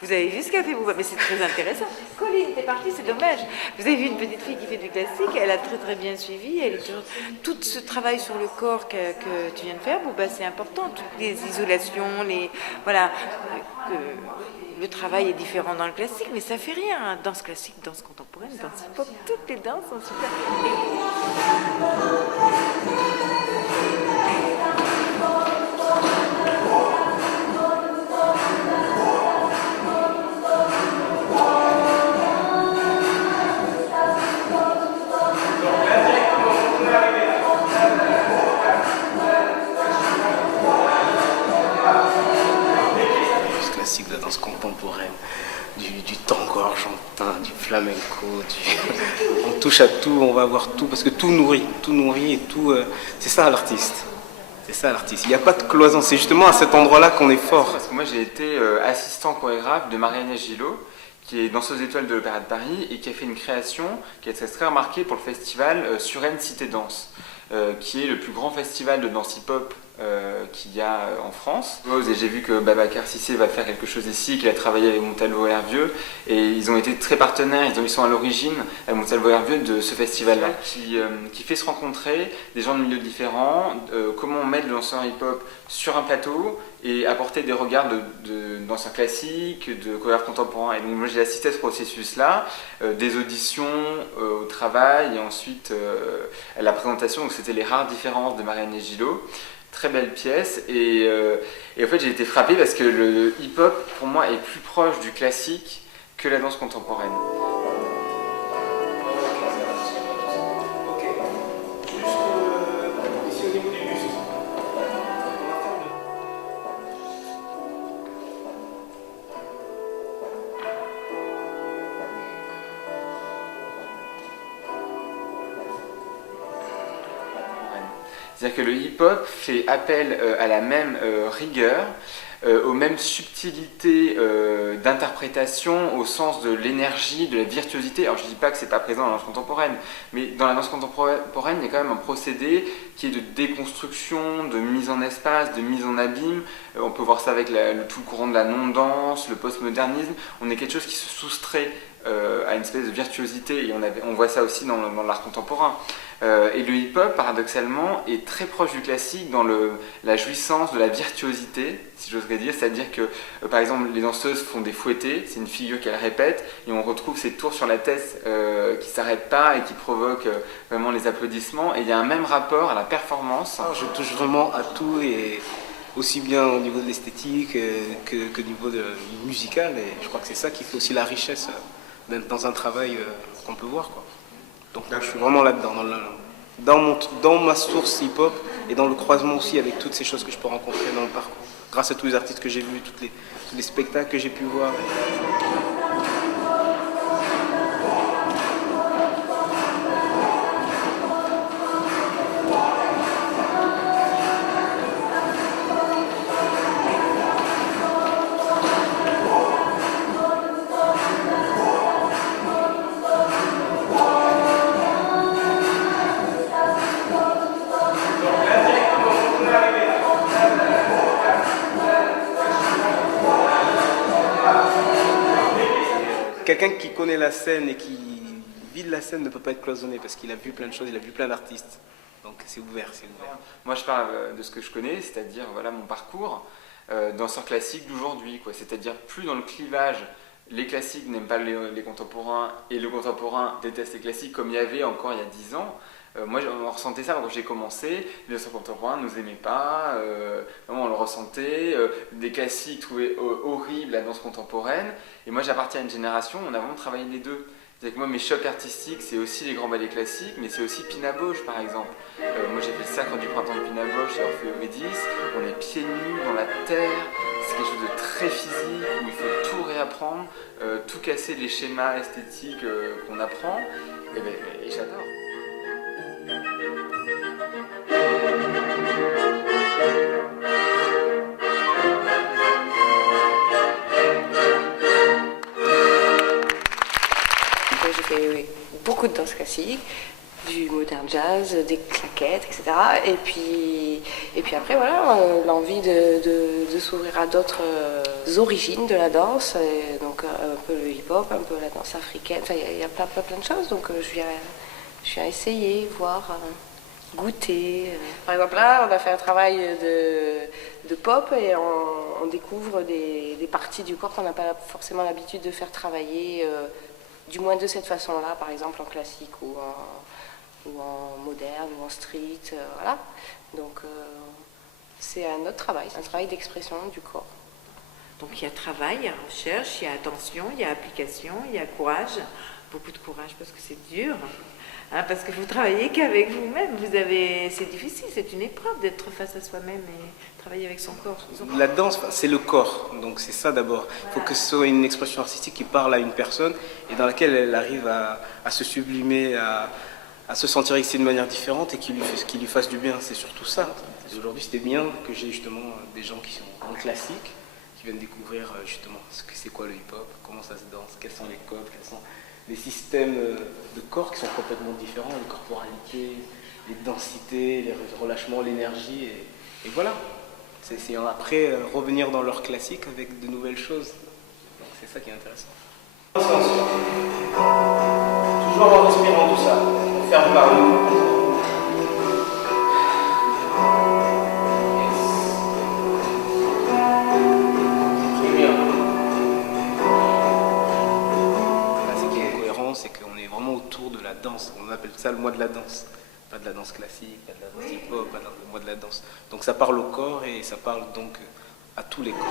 Vous avez vu ce qu'a fait Bouba? Mais c'est très intéressant. Colline, t'es partie, c'est dommage. Vous avez vu une petite fille qui fait du classique, elle a très très bien suivi. Elle est toujours... Tout ce travail sur le corps que tu viens de faire, Bouba, c'est important. Toutes les isolations, les voilà. Le travail est différent dans le classique, mais ça fait rien. Danse classique, danse contemporaine, danse hip-hop, toutes les danses sont super. De la danse contemporaine, du tango argentin, du flamenco, on touche à tout, on va voir tout, parce que tout nourrit et tout, c'est ça l'artiste. C'est ça l'artiste. Il n'y a pas de cloison, c'est justement à cet endroit-là qu'on est fort. Parce que moi j'ai été assistant chorégraphe de Marianne Gillot, qui est danseuse étoile de l'Opéra de Paris et qui a fait une création qui est très remarquée pour le festival Suresnes Cité Danse, qui est le plus grand festival de danse hip-hop qu'il y a en France. Et j'ai vu que Babacar Cissé va faire quelque chose ici, qu'il a travaillé avec Montalvo Hervieux, et ils ont été très partenaires, ils sont à l'origine, à Montalvo Hervieux, de ce festival-là, qui fait se rencontrer des gens de milieux différents, comment on met le danseur hip-hop sur un plateau, et apporter des regards de danseurs classiques, de chorégraphes contemporains. Et donc moi j'ai assisté à ce processus-là, des auditions au travail, et ensuite à la présentation, donc c'était Les Rares Différences de Marianne Gillot. Très belle pièce, et en fait j'ai été frappé parce que le hip-hop pour moi est plus proche du classique que la danse contemporaine. C'est-à-dire que le hip-hop fait appel à la même rigueur, aux mêmes subtilités d'interprétation, au sens de l'énergie, de la virtuosité. Alors je ne dis pas que ce n'est pas présent dans la danse contemporaine, mais dans la danse contemporaine, il y a quand même un procédé qui est de déconstruction, de mise en espace, de mise en abîme. On peut voir ça avec tout le courant de la non-danse, le postmodernisme. On est quelque chose qui se soustrait à une espèce de virtuosité, et on voit ça aussi dans l'art contemporain. Et le hip-hop, paradoxalement, est très proche du classique dans la jouissance de la virtuosité, si j'oserais dire, c'est-à-dire que, par exemple, les danseuses font des fouettés, c'est une figure qu'elles répètent, et on retrouve ces tours sur la tête qui ne s'arrêtent pas et qui provoquent vraiment les applaudissements, et il y a un même rapport à la performance. Je touche vraiment à tout, et aussi bien au niveau de l'esthétique que au niveau musical, et je crois que c'est ça qui fait aussi la richesse dans un travail qu'on peut voir, quoi. Donc je suis vraiment là-dedans, dans ma source hip-hop et dans le croisement aussi avec toutes ces choses que je peux rencontrer dans le parcours. Grâce à tous les artistes que j'ai vus, tous les spectacles que j'ai pu voir. Quelqu'un qui connaît la scène et qui vit de la scène ne peut pas être cloisonné parce qu'il a vu plein de choses, il a vu plein d'artistes. Donc c'est ouvert, c'est ouvert. Moi je parle de ce que je connais, c'est-à-dire voilà, mon parcours danseur classique d'aujourd'hui, quoi. C'est-à-dire plus dans le clivage, les classiques n'aiment pas les contemporains et le contemporain déteste les classiques, comme il y avait encore il y a 10 ans. Moi, on ressentait ça quand j'ai commencé. Les danseurs contemporains ne nous aimaient pas, vraiment on le ressentait. Des classiques trouvaient horrible la danse contemporaine. Et moi, j'appartiens à une génération où on a vraiment travaillé les deux. C'est-à-dire que moi, mes chocs artistiques, c'est aussi les grands ballets classiques, mais c'est aussi Pina Bausch, par exemple. Moi, j'ai fait le Sacre du printemps de Pina Bausch et Orphée Eurydice. On est pieds nus dans la terre. C'est quelque chose de très physique, où il faut tout réapprendre, tout casser les schémas esthétiques qu'on apprend. Et j'adore. J'ai fait beaucoup de danse classique, du modern jazz, des claquettes, etc. Et puis après, voilà, l'envie de s'ouvrir à d'autres origines de la danse, et donc un peu le hip-hop, un peu la danse africaine, enfin, il y a plein de choses, donc je viens essayer, voir, goûter. Par exemple, là, on a fait un travail de pop et on découvre des parties du corps qu'on n'a pas forcément l'habitude de faire travailler, du moins de cette façon-là, par exemple en classique ou en moderne ou en street, voilà. Donc c'est un autre travail, c'est un travail d'expression du corps. Donc il y a travail, il y a recherche, il y a attention, il y a application, il y a courage, beaucoup de courage parce que c'est dur, hein, parce que vous travaillez qu'avec vous-même, c'est difficile, c'est une épreuve d'être face à soi-même et travailler avec son corps. La danse, c'est le corps, donc c'est ça d'abord. Il faut que ce soit une expression artistique qui parle à une personne et dans laquelle elle arrive à se sublimer, à se sentir excitée de manière différente et qui lui fasse du bien, c'est surtout ça. Aujourd'hui, c'était bien que j'ai justement des gens qui sont en classique, qui viennent découvrir justement ce que c'est quoi le hip-hop, comment ça se danse, quels sont les codes, quels sont les systèmes de corps qui sont complètement différents, les corporalités, les densités, les relâchements, l'énergie, et voilà. C'est après revenir dans leur classique avec de nouvelles choses. Donc c'est ça qui est intéressant. Toujours en respirant tout ça, on ferme par nous. C'est qu'on est vraiment autour de la danse. On appelle ça le mois de la danse. Pas de la danse classique, pas de la danse hip-hop, pas le mois de la danse. Donc ça parle au corps et ça parle donc à tous les corps.